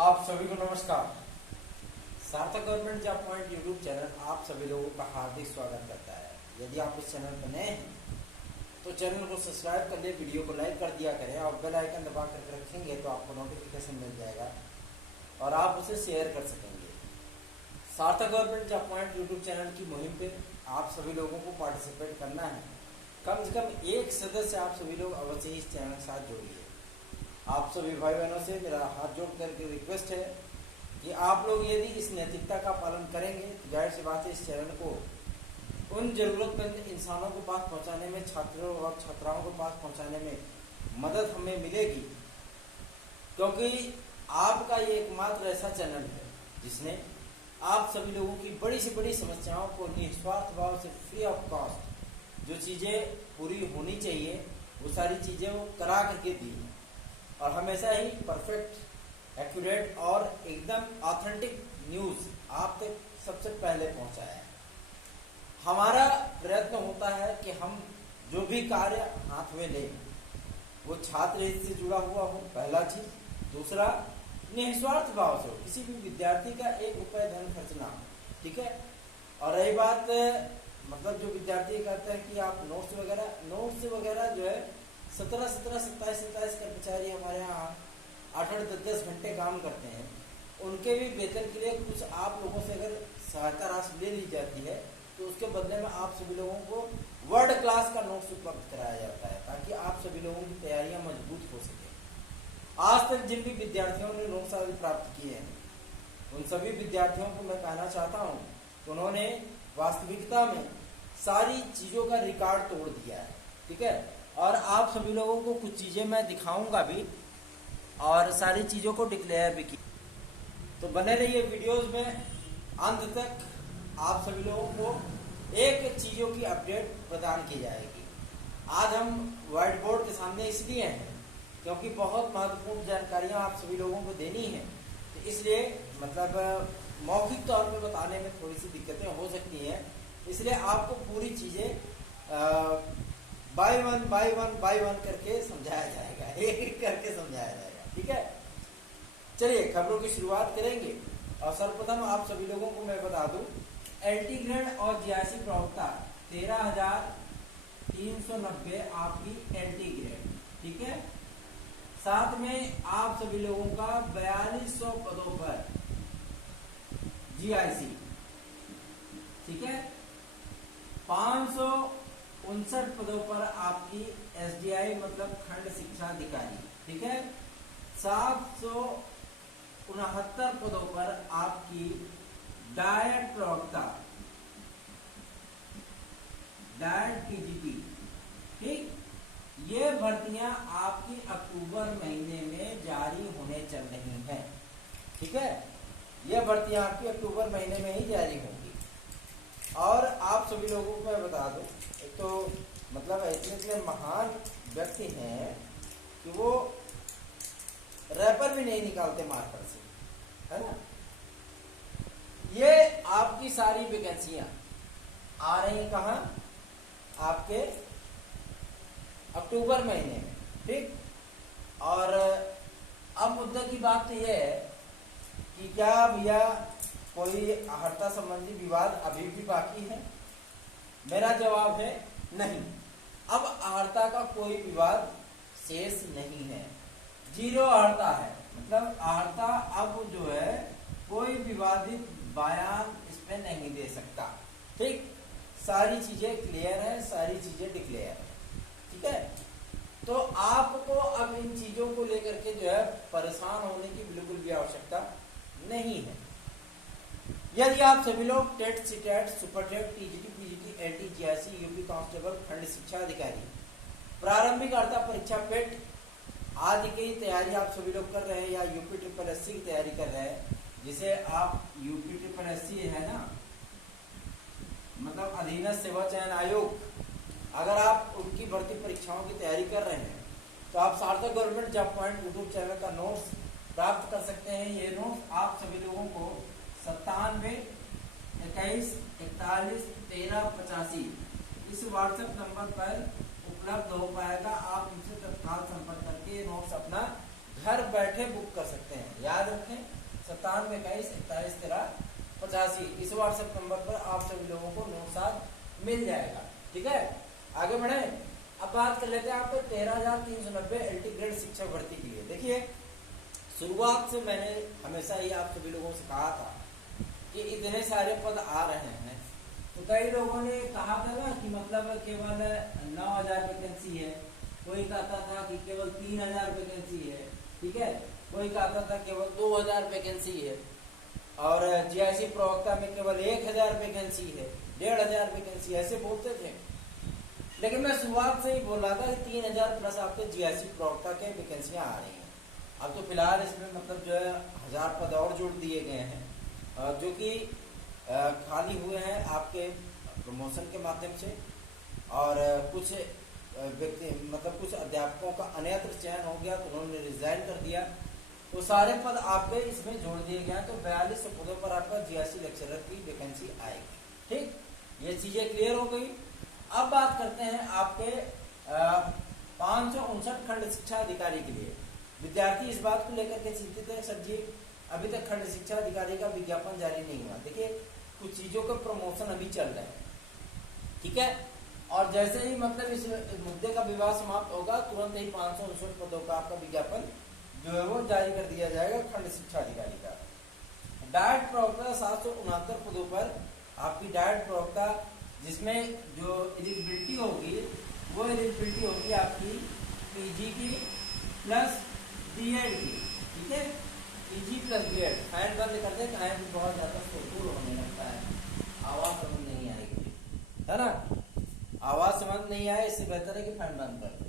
आप सभी को नमस्कार। सार्थक government job point YouTube channel आप सभी लोगों का हार्दिक स्वागत करता है। यदि आप इस चैनल पर नए हैं तो चैनल को सब्सक्राइब कर लिए, वीडियो को लाइक कर दिया करें और बेल आइकन दबा कर रखेंगे तो आपको नोटिफिकेशन मिल जाएगा और आप उसे शेयर कर सकेंगे। सार्थक government job point YouTube channel की मुहिम पे आप सभी लोगों को पार्टिसिपेट करना है। कम से कम एक सदस्य आप सभी लोग अवश्य ही इस चैनल के साथ जोड़िए। आप सभी भाई बहनों से मेरा हाथ जोड़ करके रिक्वेस्ट है कि आप लोग यदि इस नैतिकता का पालन करेंगे तो जाहिर सी बात है इस चैनल को उन जरूरतमंद इंसानों को पास पहुंचाने में, छात्रों और छात्राओं को पास पहुंचाने में मदद हमें मिलेगी, क्योंकि आपका ये एकमात्र ऐसा चैनल है जिसने आप सभी लोगों की बड़ी से बड़ी समस्याओं को निस्वार्थ भाव से फ्री ऑफ कॉस्ट जो चीज़ें पूरी होनी चाहिए वो सारी चीज़ें वो करा करके दी है और हमेशा ही परफेक्ट, एक्यूरेट और एकदम ऑथेंटिक न्यूज़ आप तक सबसे पहले पहुंचाया है। हमारा प्रयत्न होता है कि हम जो भी कार्य हाथ में लें वो छात्र हित से जुड़ा हुआ हो, पहला चीज। दूसरा, निस्वार्थ भाव से हो, किसी भी विद्यार्थी का एक रुपये धन खर्च ना हो, ठीक है। और रही बात मतलब जो विद्यार्थी कहते हैं कि आप नोट्स वगैरह जो है 17-27 कर्मचारी हमारे यहाँ 8-10 घंटे काम करते हैं, उनके भी वेतन के लिए कुछ आप लोगों से अगर सहायता राशि ले ली जाती है तो उसके बदले में आप सभी लोगों को वर्ल्ड क्लास का नोट्स उपलब्ध कराया जाता है ताकि आप सभी लोगों की तैयारियां मजबूत हो सके। आज तक जिन भी विद्यार्थियों ने नोट्स आदि प्राप्त किए हैं उन सभी विद्यार्थियों को मैं कहना चाहता हूँ कि उन्होंने वास्तविकता में सारी चीजों का रिकॉर्ड तोड़ दिया है, ठीक है। और आप सभी लोगों को कुछ चीजें मैं दिखाऊंगा भी और सारी चीजों को डिक्लेयर भी की, तो बने रहिए वीडियोस में अंत तक। आप सभी लोगों को एक एक चीजों की अपडेट प्रदान की जाएगी। आज हम व्हाइट बोर्ड के सामने इसलिए हैं क्योंकि बहुत महत्वपूर्ण जानकारियां आप सभी लोगों को देनी है, तो इसलिए मतलब मौखिक तौर पर बताने में थोड़ी सी दिक्कतें हो सकती हैं, इसलिए आपको पूरी चीजें बाय वन करके समझाया जाएगा, एक करके समझाया जाएगा, ठीक है। चलिए खबरों की शुरुआत करेंगे और सर्वप्रथम आप सभी लोगों को मैं बता दूं, एलटी ग्रेड और जीआईसी प्रवक्ता 13,390 आपकी एलटी ग्रेड, ठीक है। साथ में आप सभी लोगों का 4200 पदों पर जीआईसी, ठीक है। 559 पदों पर आपकी एसडीआई मतलब खंड शिक्षा अधिकारी, ठीक है। 769 पदों पर आपकी डायट प्रवक्ता, डायट टीजीटी, ठीक। ये भर्तियां आपकी अक्टूबर महीने में जारी होने चल रही हैं, ठीक है। ये भर्तियां आपकी अक्टूबर महीने में ही जारी होंगी। और आप सभी लोगों को मैं बता दूं, एक तो मतलब इतने महान व्यक्ति हैं कि वो रैपर भी नहीं निकालते मार्कर से, है ना। ये आपकी सारी वैकेंसियां आ रही हैं कहाँ, आपके अक्टूबर महीने में, ठीक। और अब मुद्दे की बात तो यह है कि क्या भैया कोई आहर्ता संबंधी विवाद अभी भी बाकी है? मेरा जवाब है नहीं। अब आहर्ता का कोई विवाद शेष नहीं है, जीरो आहर्ता है। मतलब आहर्ता अब जो है कोई विवादित बयान इस पे नहीं दे सकता, ठीक। सारी चीजें क्लियर है, सारी चीजें डिक्लेयर है, ठीक है। तो आपको अब इन चीजों को लेकर के जो है परेशान होने की बिल्कुल भी आवश्यकता नहीं है। यदि आप सभी लोग TET, CTET, super TET, TGT, PGT, LT, GIC, UP constable, खंड शिक्षा अधिकारी, प्रारंभिक अर्हता परीक्षा पेट आदि की तैयारी आप सभी लोग कर रहे हैं या यूपी SSS की तैयारी कर रहे हैं, जिसे आप यूपी SSS है ना, मतलब अधीनस्थ सेवा चयन आयोग, अगर आप उनकी भर्ती परीक्षाओं की तैयारी कर रहे हैं तो आप सार्थक government job point YouTube channel का नोट्स प्राप्त कर सकते हैं। ये नोट्स आप सभी लोगों को 97 21 41 13 85 इस व्हाट्सएप नंबर पर उपलब्ध हो पाएगा। आप उनसे तत्काल संपर्क करके ये नोट्स अपना घर बैठे बुक कर सकते हैं। याद रखें 9721411385 इस व्हाट्सएप नंबर पर आप सभी लोगों को नोट साथ मिल जाएगा। ठीक है, आगे बढ़े। अब बात कर लेते हैं आपको 13,390 एलटी ग्रेड शिक्षक भर्ती के लिए। देखिए शुरुआत से मैंने हमेशा ही आप सभी लोगों से कहा था कि इतने सारे पद आ रहे हैं, तो कई लोगों ने कहा था ना कि मतलब केवल 9,000 वैकेंसी है, कोई कहता था कि केवल 3,000 वैकेंसी है, ठीक है, कोई कहता था केवल 2,000 वैकेंसी है, और जीआईसी प्रवक्ता में केवल 1,000 वैकेंसी है, 1,500 वैकेंसी, ऐसे बोलते थे। लेकिन मैं शुरुआत से ही बोल रहा था कि 3,000 प्लस आपके जीआईसी प्रवक्ता के वैकेंसियां आ रही हैं। अब तो फिलहाल इसमें मतलब जो है 1,000 पद और जोड़ दिए गए हैं, जो कि खाली हुए हैं आपके प्रमोशन के माध्यम से, और कुछ व्यक्ति मतलब कुछ अध्यापकों का अन्यत्र चयन हो गया तो उन्होंने रिजाइन कर दिया, वो सारे पद आपके इसमें जोड़ दिए गए हैं। तो 42 पदों पर आपका जीआईसी लेक्चरर की वैकेंसी आएगी। ठीक, ये चीजें क्लियर हो गई। अब बात करते हैं आपके 559 खंड शिक्षा अधिकारी के लिए। विद्यार्थी इस बात को लेकर के चिंतित है, सर जी अभी तक खंड शिक्षा अधिकारी का विज्ञापन जारी नहीं हुआ। देखिए कुछ चीजों का प्रमोशन अभी चल रहे हैं, ठीक है, और जैसे ही मतलब इस मुद्दे का विवाद समाप्त होगा तुरंत ही 559 पदों का आपका विज्ञापन जो है वो जारी कर दिया जाएगा खंड शिक्षा अधिकारी का। डायट प्रवक्ता 769 पदों पर आपकी डायट प्रवक्ता, जिसमें जो एलिजिबिलिटी होगी वो एलिजिबिलिटी होगी आपकी पीजी की प्लस बीएड की। ठीक है, पीजी प्लस बीएड। फैन बंद कर दे, फैन बहुत ज्यादा शोर होने लगता है, आवाज समझ नहीं आएगी, है ना, आवाज समझ नहीं आए, इससे बेहतर है कि फैन बंद कर दे।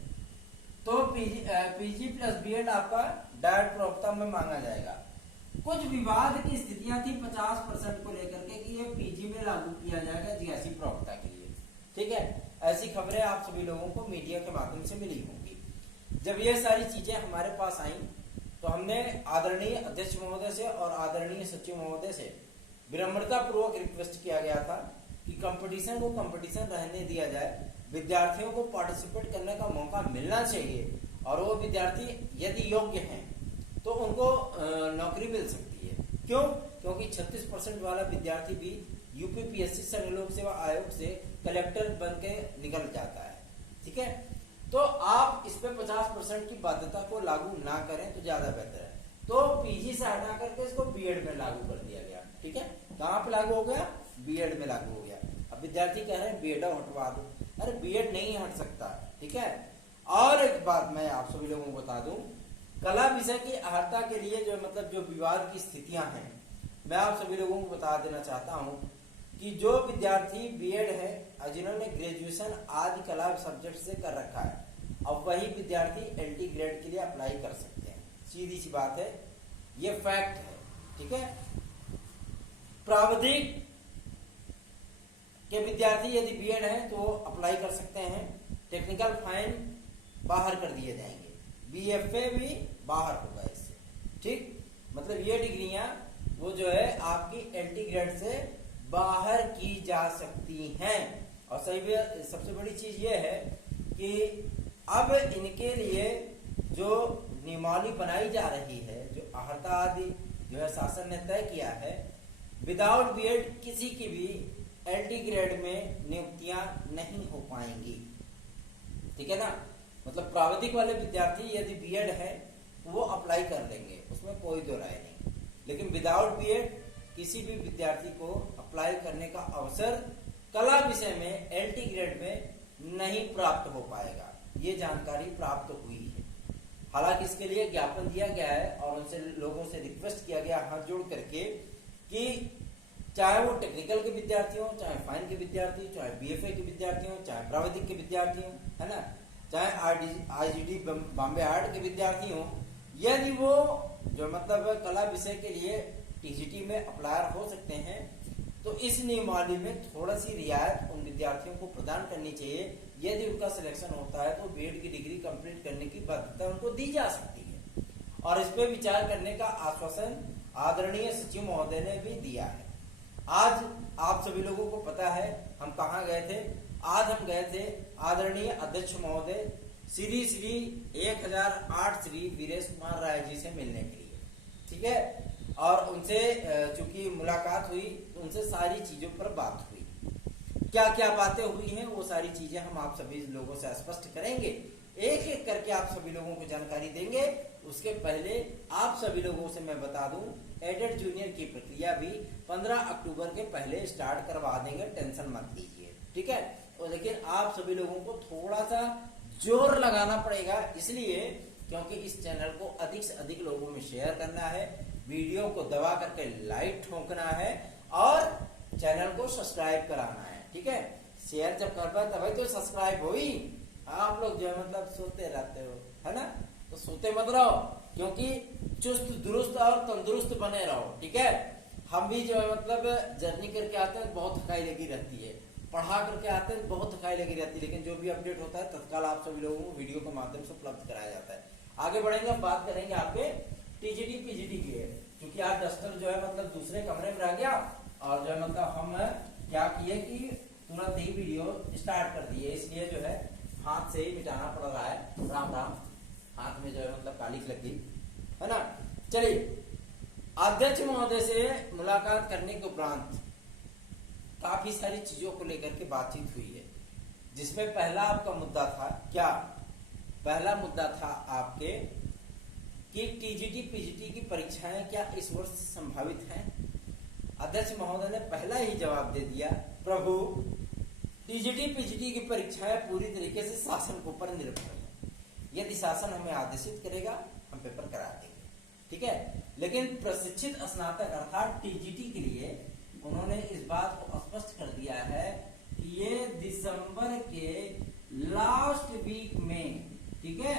तो पीजी प्लस बीएड आपका डायट प्रवक्ता में मांगा जाएगा। कुछ विवाद की स्थितियां थी 50% को लेकर के कि ये पीजी में लागू किया जाएगा जीआईसी प्रवक्ता के लिए। ठीक है, ऐसी खबरें आप सभी लोगों को मीडिया के माध्यम से मिली होंगी। जब ये सारी चीजें हमारे पास आई तो हमने आदरणीय अध्यक्ष महोदय से और आदरणीय सचिव महोदय से विनम्रता पूर्वक रिक्वेस्ट किया गया था कि कंपटीशन को कंपटीशन रहने दिया जाए, विद्यार्थियों को पार्टिसिपेट करने का मौका मिलना चाहिए, और वो विद्यार्थी यदि योग्य हैं तो उनको नौकरी मिल सकती है। क्यों? क्योंकि 36% वाला विद्यार्थी भी यूपीपीएससी संघ लोक सेवा आयोग से कलेक्टर बन के निकल जाता है। ठीक है, तो आप इस पे 50% की बाध्यता को लागू ना करें तो ज्यादा बेहतर है। तो पीजी से हटा करके इसको बीएड में लागू कर दिया गया। ठीक है, कहाँ पे लागू हो गया? बीएड में लागू हो गया। अब विद्यार्थी कह रहे हैं बीएड हटवा दो, अरे बीएड नहीं हट सकता। ठीक है, और एक बात मैं आप सभी लोगों को बता दूं, कला विषय की अर्हता के लिए जो मतलब जो विवाद की स्थितियां हैं, मैं आप सभी लोगों को बता देना चाहता हूं कि जो विद्यार्थी बीएड है, जिन्होंने ग्रेजुएशन आदि कला सब्जेक्ट से कर रखा है, अब वही विद्यार्थी एलटी ग्रेड के लिए अप्लाई कर सकते हैं। सीधी सी बात है, ये फैक्ट है। ठीक है, प्राविधिक के विद्यार्थी यदि बीएड है तो अप्लाई कर सकते हैं। टेक्निकल फाइन बाहर कर दिए जाएंगे, बीएफए भी बाहर होगा इससे। ठीक, मतलब ये डिग्रियां वो जो है आपकी एलटी ग्रेड से बाहर की जा सकती हैं। और सही सबसे बड़ी चीज ये है कि अब इनके लिए जो नियमावली बनाई जा रही है, जो अर्हता आदि जो है शासन ने तय किया है, विदाउट बीएड किसी की भी एलटी ग्रेड में नियुक्तियां नहीं हो पाएंगी। ठीक है ना, मतलब प्राविधिक वाले विद्यार्थी यदि बीएड है तो वो अप्लाई कर लेंगे, उसमें कोई दो राय नहीं। लेकिन विदाउट बीएड किसी भी विद्यार्थी को अप्लाई करने का अवसर कला विषय में एलटी ग्रेड में नहीं प्राप्त हो पाएगा, ये जानकारी प्राप्त हुई है। हालांकि इसके लिए ज्ञापन दिया गया है और उनसे लोगों से रिक्वेस्ट किया गया हाथ जोड़ करके कि चाहे वो टेक्निकल के विद्यार्थी हो, चाहे फाइन के विद्यार्थी, चाहे बीएफए के विद्यार्थी हो, चाहे प्राविधिक के विद्यार्थी हो, है ना, चाहे आईजीडी बॉम्बे आर्ट के विद्यार्थी हो, यदि वो जो मतलब कला विषय के लिए टीजीटी में अप्लायर हो सकते हैं तो इस नियमावली में थोड़ा सी रियायत उन विद्यार्थियों को प्रदान करनी चाहिए। यदि उनका सिलेक्शन होता है तो बीएड की डिग्री कंप्लीट करने की बाध्यता उनको दी जा सकती है, और इस पे विचार करने का आश्वासन आदरणीय सचिव महोदय ने भी दिया है। आज आप सभी लोगों को पता है हम कहाँ गए थे। आज हम गए थे आदरणीय अध्यक्ष महोदय श्री श्री 1008 श्री वीरेश कुमार राय जी से मिलने के लिए, ठीक है। और उनसे चूंकि मुलाकात हुई, उनसे सारी चीजों पर बात हुई। क्या क्या बातें हुई हैं वो सारी चीजें हम आप सभी लोगों से स्पष्ट करेंगे, एक एक करके आप सभी लोगों को जानकारी देंगे। उसके पहले आप सभी लोगों से मैं बता दूं, एडेड जूनियर की प्रक्रिया भी 15 अक्टूबर के पहले स्टार्ट करवा देंगे, टेंशन मत लीजिए, ठीक है। और लेकिन आप सभी लोगों को थोड़ा सा जोर लगाना पड़ेगा, इसलिए क्योंकि इस चैनल को अधिक से अधिक लोगों में शेयर करना है, वीडियो को दबा करके लाइक ठोकना है और चैनल को सब्सक्राइब कराना है, ठीक है। शेयर जब कर पाए तभी तो सब्सक्राइब हो ही। आप लोग जो है मतलब सोते रहते हो, है ना, तो सोते मत रहो, क्योंकि चुस्त दुरुस्त और तंदुरुस्त बने रहो, ठीक है। हम भी जो है मतलब जर्नी करके आते हैं, बहुत थकाई लगी रहती है, पढ़ा करके आते हैं, बहुत थकाई लगी रहती है, लेकिन जो भी अपडेट होता है तत्काल आप सभी लोगों को वीडियो के माध्यम से उपलब्ध कराया जाता है। आगे बढ़ेंगे, बात करेंगे आपके टीजीटी पीजीटी की है, क्योंकि आज डस्टर जो है मतलब दूसरे कमरे में रह गया और जो है मतलब हम क्या किए कि तुरंत ही वीडियो स्टार्ट कर दिए, इसलिए जो है हाथ से ही मिटाना पड़ रहा है। राम राम, हाथ में जो है मतलब कालिख लग गई, है ना। चलिए, अध्यक्ष महोदय से मुलाकात करने के उपरांत काफी सारी चीजों को लेकर के बातचीत हुई है, जिसमें पहला आपका मुद्दा था क्या, पहला मुद्दा था आपके कि टीजीटी पीजीटी की परीक्षाएं क्या इस वर्ष संभावित हैं। अध्यक्ष महोदय ने पहला ही जवाब दे दिया, प्रभु टीजीटी पीजीटी की परीक्षाएं पूरी तरीके से शासन के ऊपर निर्भर है, यदि शासन हमें आदेशित करेगा हम पेपर करा देंगे, ठीक है। लेकिन प्रशिक्षित स्नातक अर्थात टीजीटी के लिए उन्होंने इस बात को स्पष्ट कर दिया है कि ये दिसंबर के लास्ट वीक में, ठीक है,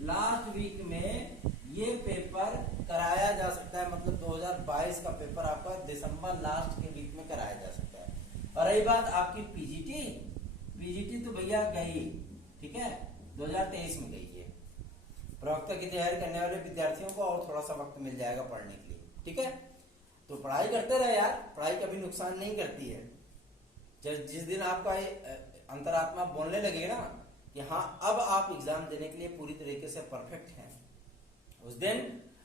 लास्ट वीक में ये पेपर कराया जा सकता है, मतलब 2022 का पेपर आपका दिसंबर लास्ट के वीक में कराया जा सकता है। और रही बात आपकी पीजीटी तो भैया गई, ठीक है, 2023 में गई है। प्रवक्ता की तैयारी करने वाले विद्यार्थियों को और थोड़ा सा वक्त मिल जाएगा पढ़ने के लिए, ठीक है। तो पढ़ाई करते रहे यार, पढ़ाई कभी नुकसान नहीं करती है। जिस दिन आपका अंतरात्मा बोलने लगे ना कि हाँ अब आप एग्जाम देने के लिए पूरी तरीके से परफेक्ट हैं, उस दिन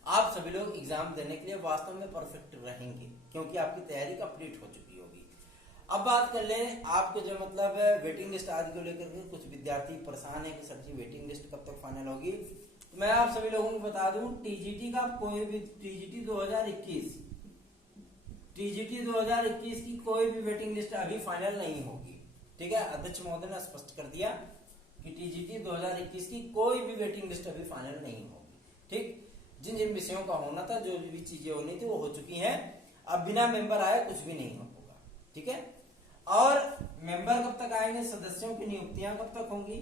आप सभी लोग एग्जाम देने के लिए वास्तव में परफेक्ट रहेंगे, क्योंकि आपकी तैयारी कंप्लीट हो चुकी होगी। अब बात कर लें आपके जो मतलब वेटिंग लिस्ट आदि को लेकर के कुछ विद्यार्थी परेशान है कि सर जी वेटिंग लिस्ट कब तक फाइनल होगी। तो मैं आप सभी लोगों को बता दूं, टीजीटी का कोई भी टीजीटी 2021 की कोई भी वेटिंग लिस्ट अभी फाइनल नहीं होगी, ठीक है। अध्यक्ष महोदय ने स्पष्ट कर दिया कि टीजीटी 2021 की कोई भी वेटिंग लिस्ट अभी फाइनल नहीं होगी, ठीक। जिन जिन विषयों का होना था, जो भी चीजें होनी थी वो हो चुकी हैं। अब बिना मेंबर आए कुछ भी नहीं होगा, ठीक है। और मेंबर कब तक आएंगे, सदस्यों की नियुक्तियां कब तक होंगी,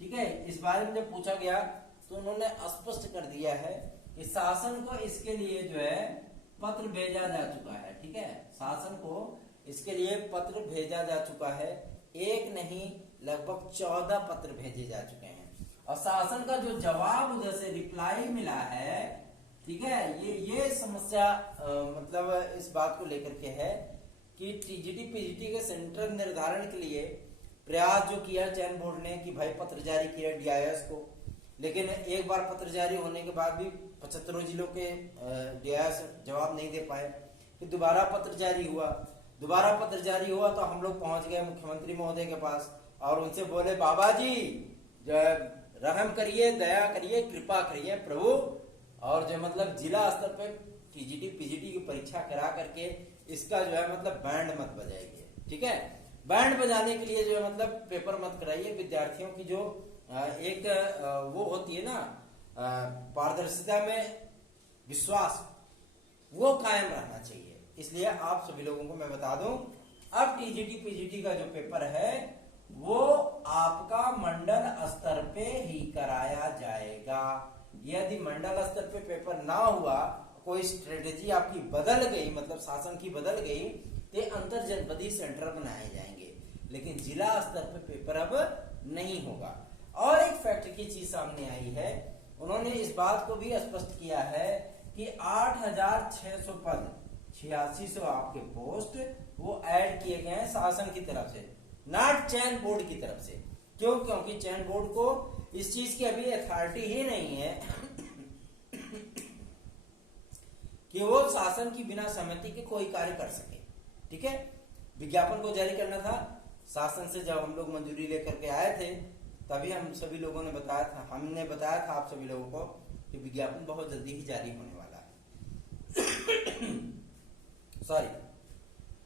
ठीक है। इस बारे में जब पूछा गया तो उन्होंने स्पष्ट कर दिया है कि शासन को इसके लिए जो है पत्र भेजा जा चुका है, ठीक है। शासन को इसके लिए पत्र भेजा जा चुका है, एक नहीं लगभग 14 पत्र भेजे जा चुके हैं। और शासन का जो जवाब उधर से रिप्लाई मिला है, ठीक है, ये समस्या मतलब इस बात को लेकर के है कि टीजीटी पीजीटी के सेंटर निर्धारण के लिए प्रयास जो किया चयन बोर्ड ने कि भाई पत्र जारी किया डीआईएस को, लेकिन एक बार पत्र जारी होने के बाद भी 75 जिलों के डीआईएस जवाब नहीं दे पाए। फिर दोबारा पत्र जारी हुआ तो हम लोग पहुंच गए मुख्यमंत्री महोदय के पास और उनसे बोले, बाबा जी जो है रहम करिए, दया करिए, कृपा करिए प्रभु, और जो मतलब जिला स्तर पे टीजीटी पीजीटी की परीक्षा करा करके इसका जो है मतलब बैंड मत बजाइए, ठीक है। बैंड बजाने के लिए जो है मतलब पेपर मत कराइए। विद्यार्थियों की जो एक वो होती है ना पारदर्शिता में विश्वास, वो कायम रहना चाहिए। इसलिए आप सभी लोगों को मैं बता दूं, अब टीजीटी पीजीटी का जो पेपर है वो आपका मंडल स्तर पे ही कराया जाएगा। यदि मंडल स्तर पे पेपर ना हुआ, कोई स्ट्रेटेजी आपकी बदल गई, मतलब शासन की बदल गई, तो अंतर जनपदीय सेंटर बनाए जाएंगे, लेकिन जिला स्तर पे पेपर अब नहीं होगा। और एक फैक्ट की चीज सामने आई है, उन्होंने इस बात को भी स्पष्ट किया है कि 8600 पद 8600 आपके पोस्ट वो ऐड किए गए हैं शासन की तरफ से, नॉट चयन बोर्ड की तरफ से। क्यों? क्योंकि चयन बोर्ड को इस चीज की अभी अथॉरिटी ही नहीं है कि वो शासन की बिना सहमति के कोई कार्य कर सके। ठीक है, विज्ञापन को जारी करना था शासन से। जब हम लोग मंजूरी लेकर के आए थे तभी हम सभी लोगों ने बताया था, हमने बताया था आप सभी लोगों को कि विज्ञापन बहुत जल्दी ही जारी होने वाला है सॉरी।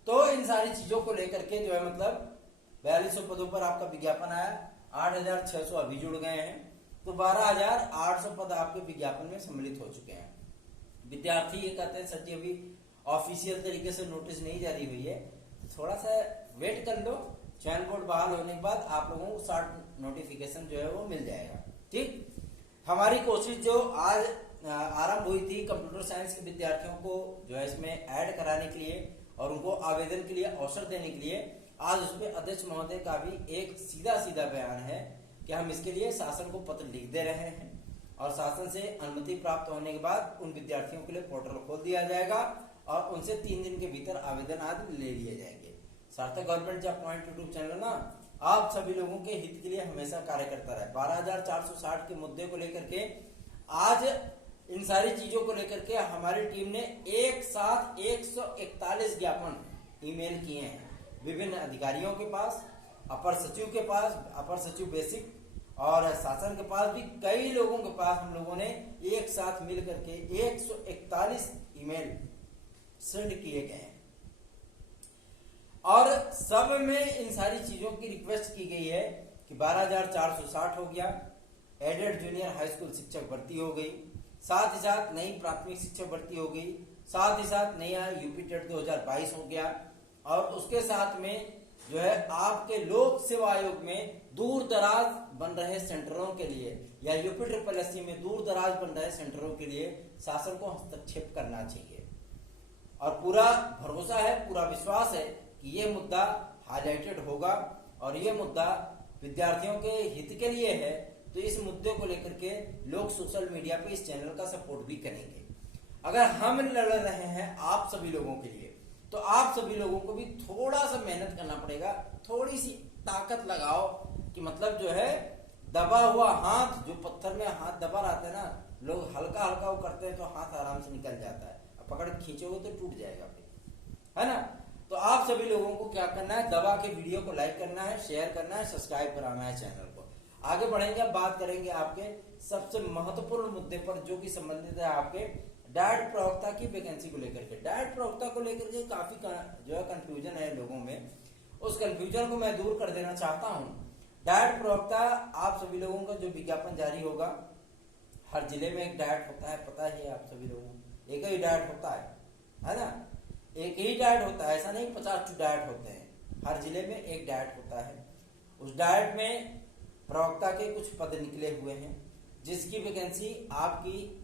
तो इन सारी चीजों को लेकर के जो है मतलब 4200 पदों पर आपका विज्ञापन आया, 8600 अभी जुड़ गए हैं, तो 12800 पद आपके विज्ञापन में सम्मिलित हो चुके हैं। विद्यार्थी ये कहते हैं सर जी अभी ऑफिशियल तरीके से नोटिस नहीं जारी हुई है, तो थोड़ा सा वेट कर लो, चयन बोर्ड बहाल होने के बाद आप लोगों को शॉर्ट नोटिफिकेशन जो है वो मिल जाएगा। ठीक, हमारी कोशिश जो आज आरंभ हुई थी कंप्यूटर साइंस के विद्यार्थियों को जो है इसमें ऐड कराने के लिए और उनको आवेदन के लिए अवसर देने के लिए, आज उसमें अध्यक्ष महोदय का भी एक सीधा सीधा बयान है कि हम इसके लिए शासन को पत्र लिख दे रहे हैं और शासन से अनुमति प्राप्त होने के बाद उन विद्यार्थियों के लिए पोर्टल खोल दिया जाएगा और उनसे 3 दिन के भीतर आवेदन आदि ले लिए जाएंगे। सार्थक government job point YouTube channel ना आप सभी लोगों के हित के लिए हमेशा कार्य करता रहे। 12460 के मुद्दे को लेकर के आज इन सारी चीजों को लेकर के हमारी टीम ने एक साथ 141 ज्ञापन ईमेल किए हैं विभिन्न अधिकारियों के पास, अपर सचिव के पास, अपर सचिव बेसिक और शासन के पास भी कई लोगों के पास हम लोगों ने एक साथ मिल करके 141 ईमेल सेंड किए गए हैं और सब में इन सारी चीजों की रिक्वेस्ट की गई है कि 12460 हो गया, एडेड जूनियर हाई स्कूल शिक्षक भर्ती हो गई, साथ ही साथ नई प्राथमिक शिक्षक भर्ती हो गई, साथ ही साथ नया यूपी टेट 2022 हो गया और उसके साथ में जो है आपके लोक सेवा आयोग में दूर दराज बन रहे सेंटरों के लिए या यूपी SSSC में दूर दराज बन रहे सेंटरों के लिए शासन को हस्तक्षेप करना चाहिए और पूरा भरोसा है, पूरा विश्वास है कि ये मुद्दा हाईलाइटेड होगा और ये मुद्दा विद्यार्थियों के हित के लिए है। तो इस मुद्दे को लेकर के लोग सोशल मीडिया पे इस चैनल का सपोर्ट भी करेंगे। अगर हम लड़ रहे हैं आप सभी लोगों के लिए तो आप सभी लोगों को भी थोड़ा सा मेहनत करना पड़ेगा, थोड़ी सी ताकत लगाओ कि मतलब जो है दबा हुआ हाथ, जो पत्थर में हाथ दबा रहता है ना, लोग हल्का हल्का वो करते हैं तो हाथ आराम से निकल जाता है, पकड़ खींचोगे तो टूट जाएगा फिर, है ना। तो आप सभी लोगों को क्या करना है, दबा के वीडियो को लाइक करना है, शेयर करना है, सब्सक्राइब कराना है चैनल को। आगे बढ़ेंगे, अब बात करेंगे आपके सबसे महत्वपूर्ण मुद्दे पर जो कि संबंधित है आपके डायट प्रवक्ता की वैकेंसी को लेकर के। डायट प्रवक्ता को लेकर के काफी जो है कंफ्यूजन है लोगों में, उस कंफ्यूजन को मैं दूर कर देना चाहता हूं। डायट प्रवक्ता आप सभी लोगों का जो विज्ञापन जारी होगा, हर जिले में एक डायट होता है, पता है आप सभी लोगों को, एक ही डायट होता है ना, एक ही डायट होता है, ऐसा नहीं 50 डायट होते हैं, हर जिले में एक डायट होता है। उस डायट में प्रवक्ता के कुछ पद निकले हुए हैं जिसकी वैकेंसी आपकी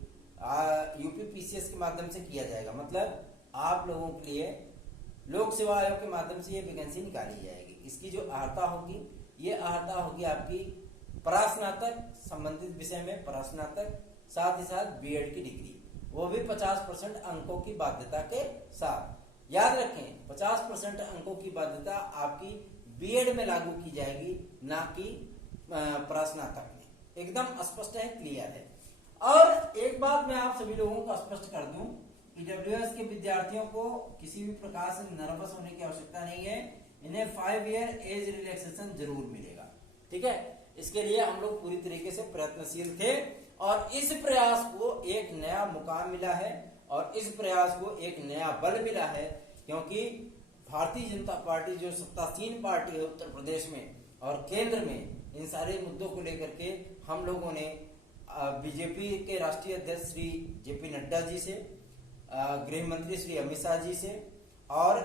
यूपी PCS के माध्यम से किया जाएगा। मतलब आप लोगों के लिए लोक सेवा आयोग के माध्यम से ये वैकेंसी निकाली जाएगी। इसकी जो अर्हता होगी, ये अर्हता होगी आपकी परास्नातक, संबंधित विषय में परास्नातक, साथ ही साथ बीएड की डिग्री, वो भी 50% अंकों की बाध्यता के साथ। याद रखें 50% अंकों की बाध्यता आपकी बीएड में लागू की जाएगी, ना कि परास्नातक में। एकदम स्पष्ट है, क्लियर है। और एक बात मैं आप सभी लोगों को स्पष्ट कर दूं कि WS के विद्यार्थियों को किसी भी प्रकार से नर्वस होने की आवश्यकता नहीं है, इन्हें 5 ईयर एज रिलैक्सेशन जरूर मिलेगा। ठीक है, इसके लिए हम लोग पूरी तरीके से प्रयत्नशील थे और इस प्रयास को एक नया मुकाम मिला है और इस प्रयास को एक नया बल मिला है, क्योंकि भारतीय जनता पार्टी जो सत्तासीन पार्टी है उत्तर प्रदेश में और केंद्र में, इन सारे मुद्दों को लेकर के हम लोगों ने बीजेपी के राष्ट्रीय अध्यक्ष श्री JP नड्डा जी से, गृह मंत्री श्री अमित शाह जी से और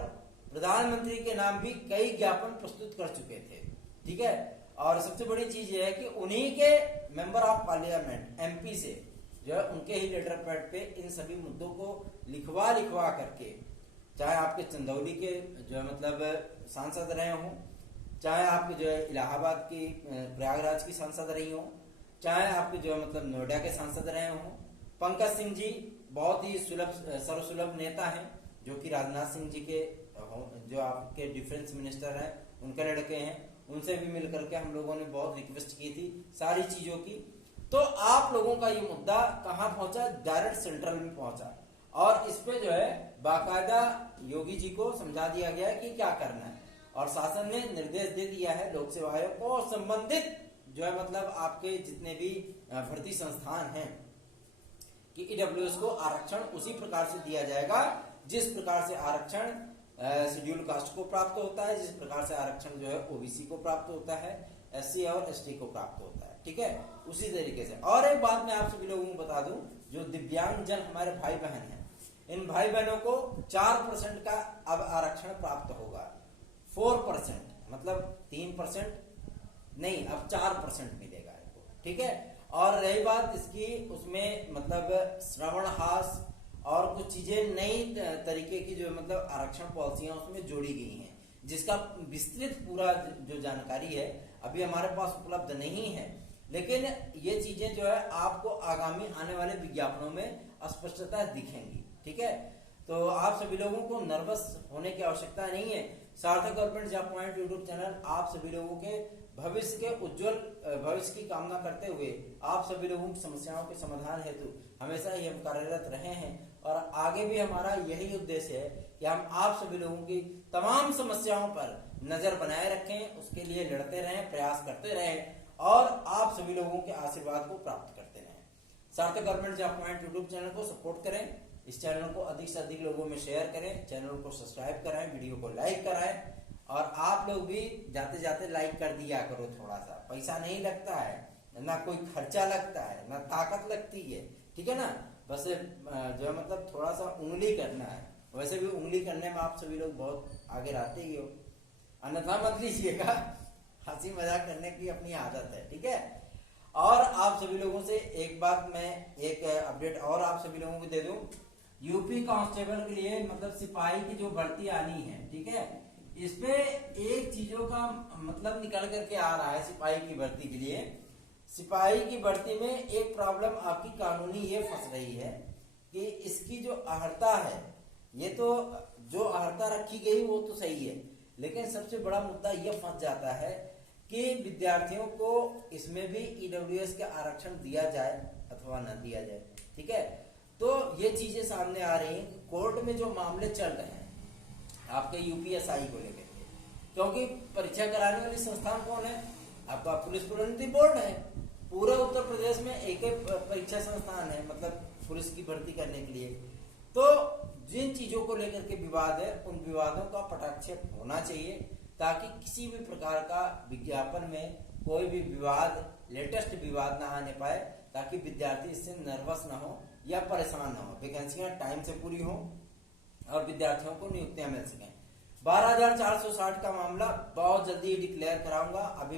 प्रधानमंत्री के नाम भी कई ज्ञापन प्रस्तुत कर चुके थे। ठीक है, और सबसे बड़ी चीज ये है कि उन्हीं के मेंबर ऑफ पार्लियामेंट MP से जो है उनके ही लेटर पैड पे इन सभी मुद्दों को लिखवा करके, चाहे आपके चंदौली के जो है मतलब सांसद रहे हों, चाहे आपके जो है इलाहाबाद की प्रयागराज की सांसद रही हो, चाहे आपके जो है मतलब नोएडा के सांसद रहे हों। पंकज सिंह जी बहुत ही सर्वसुलभ नेता हैं जो कि राजनाथ सिंह जी के जो आपके डिफेंस मिनिस्टर हैं उनके लड़के हैं, उनसे भी मिल करके हम लोगों ने बहुत रिक्वेस्ट की थी सारी चीजों की। तो आप लोगों का ये मुद्दा कहाँ पहुंचा, डायरेक्ट सेंट्रल में पहुंचा और इस पे जो है बाकायदा योगी जी को समझा दिया गया है कि क्या करना है और शासन ने निर्देश दे दिया है लोक सेवा आयोग को और संबंधित जो है मतलब आपके जितने भी भर्ती संस्थान हैं कि ईडब्ल्यूएस को आरक्षण उसी प्रकार से दिया जाएगा जिस प्रकार से आरक्षण शेड्यूल कास्ट को प्राप्त होता है, जिस प्रकार से आरक्षण जो है ओबीसी को प्राप्त होता है, एससी और एसटी को प्राप्त होता है। ठीक है, उसी तरीके से। और एक बात मैं आप सभी लोगों को बता दूं, जो दिव्यांग जन हमारे भाई बहन हैं, इन भाई बहनों को 4% का अब आरक्षण प्राप्त होगा। 4% मतलब 3% नहीं, अब 4% मिलेगा इनको। ठीक है, और रही बात इसकी, उसमें मतलब श्रवणहास और कुछ चीजें नई तरीके की जो मतलब आरक्षण पॉलिसियां उसमें जोड़ी गई हैं, जिसका विस्तृत पूरा जो जानकारी है अभी हमारे पास उपलब्ध नहीं है, लेकिन ये चीजें जो है आपको आगामी आने वाले विज्ञापनों में स्पष्टता दिखेंगी। ठीक है, तो आप सभी लोगों को नर्वस होने की आवश्यकता नहीं है। सार्थक government job point YouTube channel आप सभी लोगों के भविष्य के उज्जवल भविष्य की कामना करते हुए आप सभी लोगों की समस्याओं के समाधान हेतु हमेशा ही हम कार्यरत रहे हैं और आगे भी हमारा यही उद्देश्य है कि हम आप सभी लोगों की तमाम समस्याओं पर नजर बनाए रखें, उसके लिए लड़ते रहें, प्रयास करते रहें और आप सभी लोगों के आशीर्वाद को प्राप्त करते रहें। सार्थक government job point YouTube channel को सपोर्ट करें, इस चैनल को अधिक से अधिक लोगों में शेयर करें, चैनल को सब्सक्राइब कराएं, वीडियो को लाइक कराएं और आप लोग भी जाते जाते लाइक कर दिया करो। थोड़ा सा पैसा नहीं लगता है, ना कोई खर्चा लगता है, ना ताकत लगती है। ठीक है ना, बस जो है मतलब थोड़ा सा उंगली करना है। वैसे भी उंगली करने में आप सभी लोग बहुत आगे रहते ही हो, अन्यथा मत लीजिएगा, हंसी मजाक करने की अपनी आदत है। ठीक है, और आप सभी लोगों से एक बात मैं एक अपडेट और आप सभी लोगों को दे दूं, यूपी कांस्टेबल के लिए मतलब सिपाही की जो भर्ती आनी है, ठीक है, इसपे एक चीजों का मतलब निकल करके आ रहा है। सिपाही की भर्ती के लिए, सिपाही की भर्ती में एक प्रॉब्लम आपकी कानूनी ये फंस रही है कि इसकी जो अर्हता है, ये तो जो अर्हता रखी गई वो तो सही है, लेकिन सबसे बड़ा मुद्दा ये फंस जाता है कि विद्यार्थियों को इसमें भी ईडब्ल्यूएस का आरक्षण दिया जाए अथवा न दिया जाए। ठीक है, तो ये चीजें सामने आ रही हैं। कोर्ट में जो मामले चल रहे हैं आपके यूपीएसआई को लेकर के, क्योंकि परीक्षा कराने वाली संस्थान कौन है? आपका पुलिस प्रोन्नति बोर्ड है। पूरे उत्तर प्रदेश में एक परीक्षा संस्थान है मतलब पुलिस की भर्ती करने के लिए। तो जिन चीजों को लेकर के विवाद है, उन विवादों का पटाक्षेप होना चाहिए ताकि किसी भी प्रकार का विज्ञापन में कोई भी विवाद, लेटेस्ट विवाद ना आने पाए, ताकि विद्यार्थी इससे नर्वस ना हो या परेशान ना हो, वैकेंसियां टाइम से पूरी हो और विद्यार्थियों को नियुक्तियां मिल सकें। 12,460 का मामला बहुत जल्दी डिक्लेयर कराऊंगा। अभी